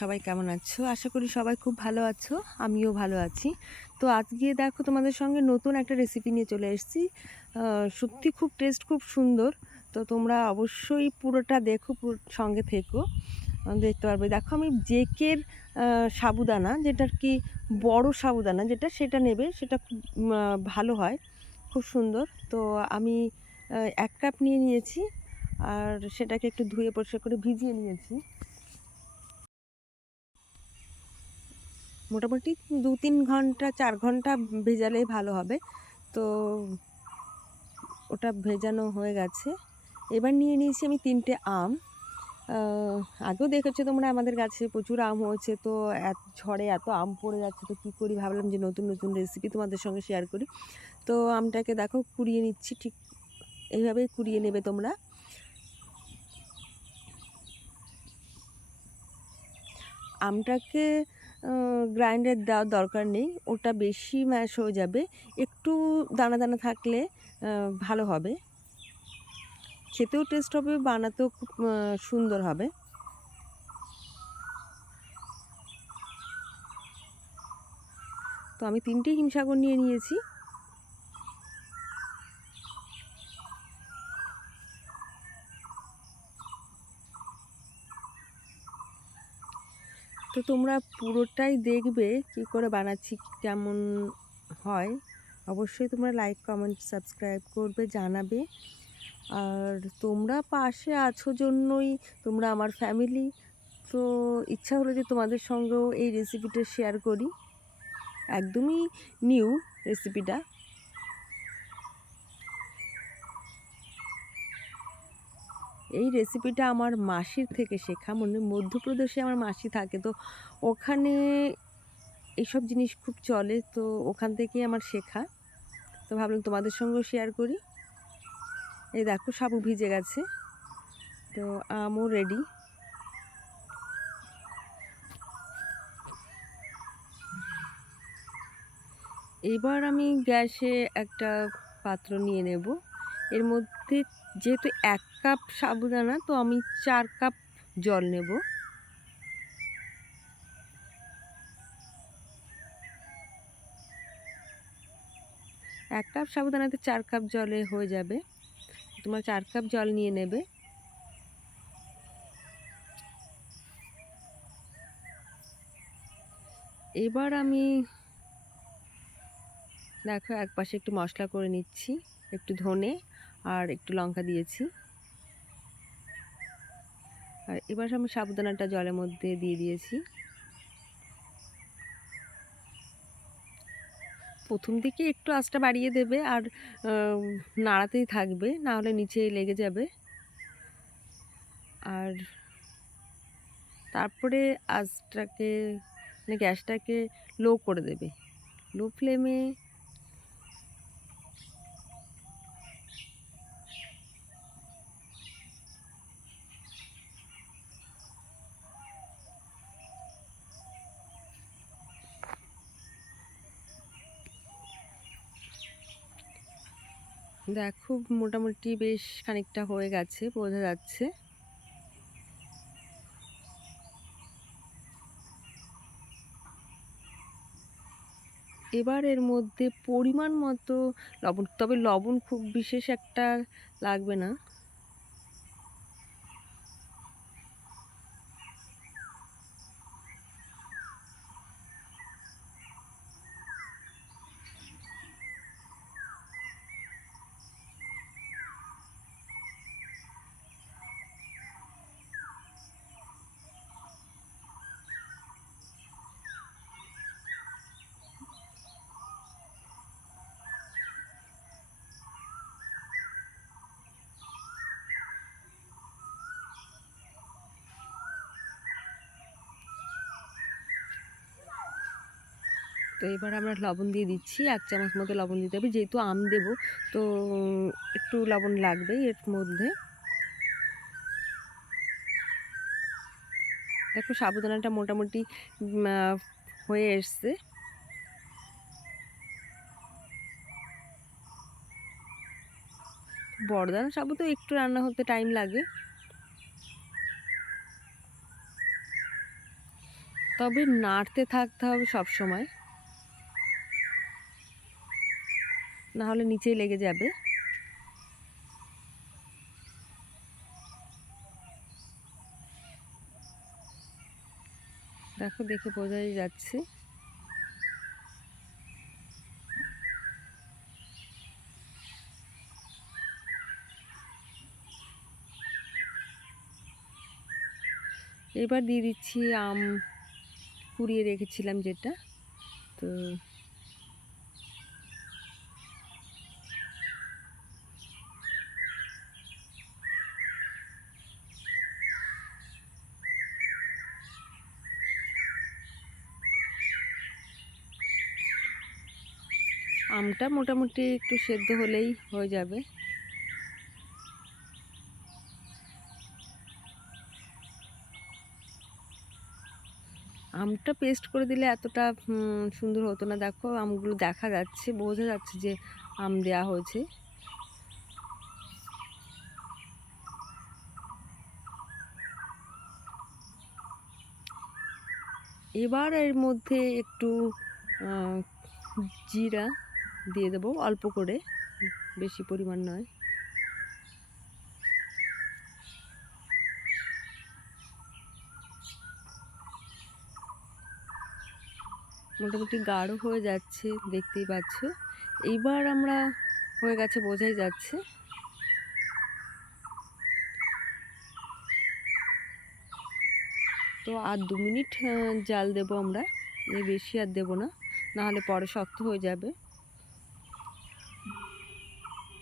সবাই কেমন আছো? আশা করি সবাই খুব ভালো আছো। আমিও ভালো আছি। তো আজকে দেখো তোমাদের সঙ্গে নতুন একটা রেসিপি নিয়ে চলে এসেছি। সত্যি খুব টেস্ট খুব সুন্দর। তো তোমরা অবশ্যই পুরোটা দেখো, সঙ্গে থেকো। দেখতে পারবে। দেখো আমি জেকের সাবুদানা, যেটা আর কি বড় সাবুদানা যেটা, সেটা নেবে। সেটা খুব ভালো হয়, খুব সুন্দর। তো আমি ১ কাপ নিয়ে নিয়েছি, আর সেটাকে একটু ধুয়ে পরিষ্কার করে ভিজিয়ে নিয়েছি। মোটামুটি ২-৩ ঘন্টা ৪ ঘন্টা ভেজালেই ভালো হবে। তো ওটা ভেজানো হয়ে গেছে। এবার নিয়ে নিয়েছি আমি ৩টে আম। আগেও দেখেছো তোমরা আমাদের গাছে প্রচুর আম হয়েছে। তো ঝড়ে এত আম পড়ে যাচ্ছে, তো কী করি ভাবলাম যে নতুন নতুন রেসিপি তোমাদের সঙ্গে শেয়ার করি। তো আমটাকে দেখো কুড়িয়ে নিচ্ছি, ঠিক এইভাবেই কুড়িয়ে নেবে তোমরা। আমটাকে গ্রাইন্ডার দেওয়ার দরকার নেই, ওটা বেশি ম্যাশ হয়ে যাবে। একটু দানা দানা থাকলে ভালো হবে, খেতেও টেস্ট হবে, বানাতেও খুব সুন্দর হবে। তো আমি 3টে হিমসাগর নিয়ে নিয়েছি। তো তোমরা পুরোটাই দেখবে কি করে বানাচ্ছি, কেমন হয়। অবশ্যই তোমরা লাইক কমেন্ট সাবস্ক্রাইব করবে, জানাবে। আর তোমরা পাশে আছো জন্যই তোমরা আমার ফ্যামিলি। তো ইচ্ছা হলো যে তোমাদের সঙ্গেও এই রেসিপিটা শেয়ার করি। একদমই নিউ রেসিপিটা। এই রেসিপিটা আমার মাসির থেকে শেখা। মধ্যপ্রদেশে আমার মাসি থাকে, তো ওখানে এইসব জিনিস খুব চলে, তো ওখান থেকেই আমার শেখা। তো ভাবলাম তোমাদের সঙ্গেও শেয়ার করি। এই দেখো সাবু ভিজে গেছে, তো আমও রেডি। এবার আমি গ্যাসে একটা পাত্র নিয়ে নেব। এর মধ্যে যেহেতু ১ কাপ সাবুদানা, তো আমি ৪ কাপ জল নেব। ১ কাপ সাবুদানাতে ৪ কাপ জলে হয়ে যাবে। তোমরা ৪ কাপ জল নিয়ে নেবে। এবার আমি দেখো এক পাশে একটু মশলা করে নিচ্ছি, একটু ধনে আর একটু লঙ্কা দিয়েছি। আর এবার আমি সাবুদানাটা জলের মধ্যে দিয়ে দিয়েছি। প্রথম দিকে একটু আঁচটা বাড়িয়ে দেবে, আর নাড়াতেই থাকবে, না হলে নিচে লেগে যাবে। আর তারপরে আঁচটাকে, মানে গ্যাসটাকে লো করে দেবে, লো ফ্লেমে। দেখো মোটামুটি বেশ খানিকটা হয়ে গেছে, বোঝা যাচ্ছে। এবার এর মধ্যে পরিমাণ মতো লবণ, তবে লবণ খুব বিশেষ একটা লাগবে না। তো এবার আমরা লবণ দিয়ে দিচ্ছি, 1 চামচ মতো লবণ দিতে হবে, যেহেতু আম দেবো, তো একটু লবণ লাগবেই এর মধ্যে। দেখো সাবুদানাটা মোটামুটি হয়ে এসছে। বড়দানা সাবু তো একটু রান্না হতে টাইম লাগে। তবে নাড়তে থাকতে হবে সব সময়, না হলে নিচেই লেগে যাবে। দেখো, দেখে বোঝাই যাচ্ছে। এবার দিয়ে দিচ্ছি আম কুড়িয়ে রেখেছিলাম যেটা। তো আমটা মোটামুটি একটু সেদ্ধ হলেই হয়ে যাবে। আমটা পেস্ট করে দিলে এতটা সুন্দর হতো না। দেখো, আমগুলো দেখা যাচ্ছে, বোঝা যাচ্ছে যে আম দেওয়া হয়েছে। এবার এর মধ্যে একটু জিরা দিয়ে দেবো, অল্প করে, বেশি পরিমাণ নয়। মোটামুটি গাঢ় হয়ে যাচ্ছে, দেখতেই পাচ্ছ। এইবার আমরা হয়ে গেছে, বোঝাই যাচ্ছে। তো আর 2 মিনিট জাল দেবো আমরা, এই বেশি আর দেবো না, নাহলে পরে শক্ত হয়ে যাবে।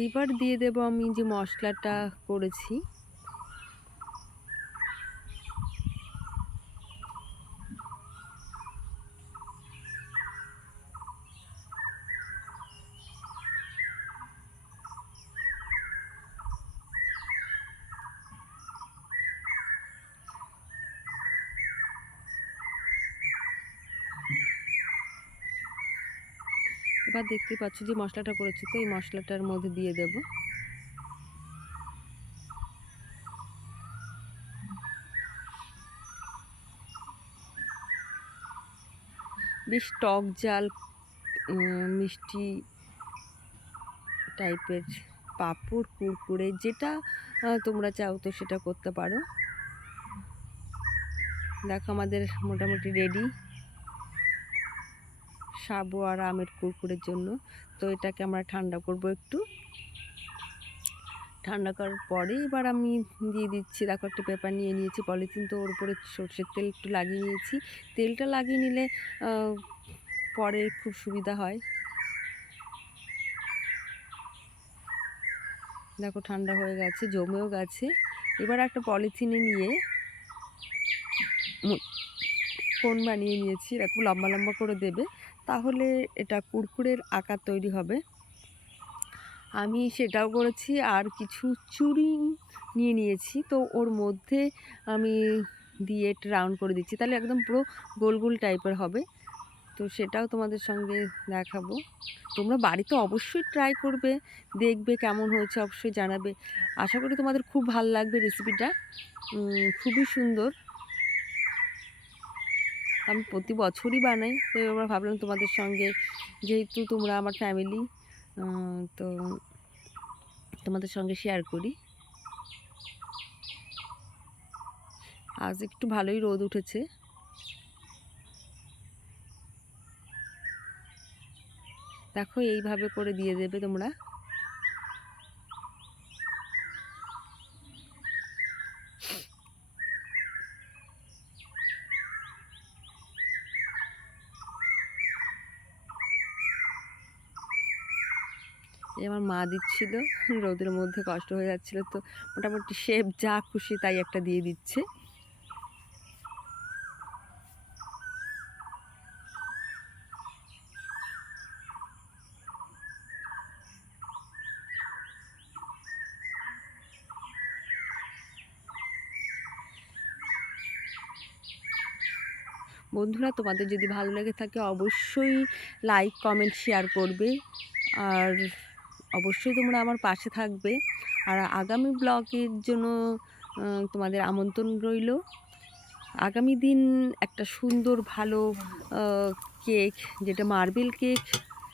এইবার দিয়ে দেবো আমি যে মশলাটা করেছি। এবার দেখতে পাচ্ছ যে মশলাটা করেছি, তো এই মশলাটার মধ্যে দিয়ে দেব। বেশ টক ঝাল মিষ্টি টাইপের পাঁপড়, কুরকুরে, যেটা তোমরা চাও তো সেটা করতে পারো। দেখো, আমাদের মোটামুটি রেডি সাবু আর আমের কুরকুরের জন্য। তো এটাকে আমরা ঠান্ডা করব একটু। ঠান্ডা করার পরে এবার আমি দিয়ে দিচ্ছি। দেখো, একটা পেপার নিয়ে নিয়েছি, পলিথিন, তো ওর উপরে সর্ষের তেল একটু লাগিয়ে নিয়েছি। তেলটা লাগিয়ে নিলে পরে খুব সুবিধা হয়। দেখো, ঠান্ডা হয়ে গেছে, জমেও গেছে। এবার একটা পলিথিনে নিয়ে কোণ বানিয়ে নিয়েছি, এরকম লম্বা লম্বা করে দেবে, তাহলে এটা কুরকুরের আকার তৈরি হবে। আমি সেটাও করেছি। আর কিছু চুড়ি নিয়ে নিয়েছি, তো ওর মধ্যে আমি দিয়ে রাউন্ড করে দিচ্ছি, তাহলে একদম পুরো গোল গোল টাইপের হবে। তো সেটাও তোমাদের সঙ্গে দেখাবো। তোমরা বাড়িতে অবশ্যই ট্রাই করবে, দেখবে কেমন হয়েছে, অবশ্যই জানাবে। আশা করি তোমাদের খুব ভালো লাগবে রেসিপিটা, খুবই সুন্দর। আমি প্রতি বছরই বানাই, তো এবার ভাবলাম তোমাদের সঙ্গে, যেহেতু তোমরা আমার ফ্যামিলি, তো তোমাদের সঙ্গে শেয়ার করি। আজ একটু ভালোই রোদ উঠেছে। দেখো, এইভাবে করে দিয়ে দেবে তোমরা। আমার মা দিচ্ছিল, রোদের মধ্যে কষ্ট হয়ে যাচ্ছিল, তো মোটামুটি শেফ যা খুশি তাই একটা দিয়ে দিচ্ছে। বন্ধুরা, তোমাদের যদি ভালো লেগে থাকে অবশ্যই লাইক, কমেন্ট, শেয়ার করবে। আর অবশ্যই তোমরা আমার পাশে থাকবে। আর আগামী ব্লগের জন্য তোমাদের আমন্ত্রণ রইল। আগামী দিন একটা সুন্দর ভালো কেক, যেটা মার্বেল কেক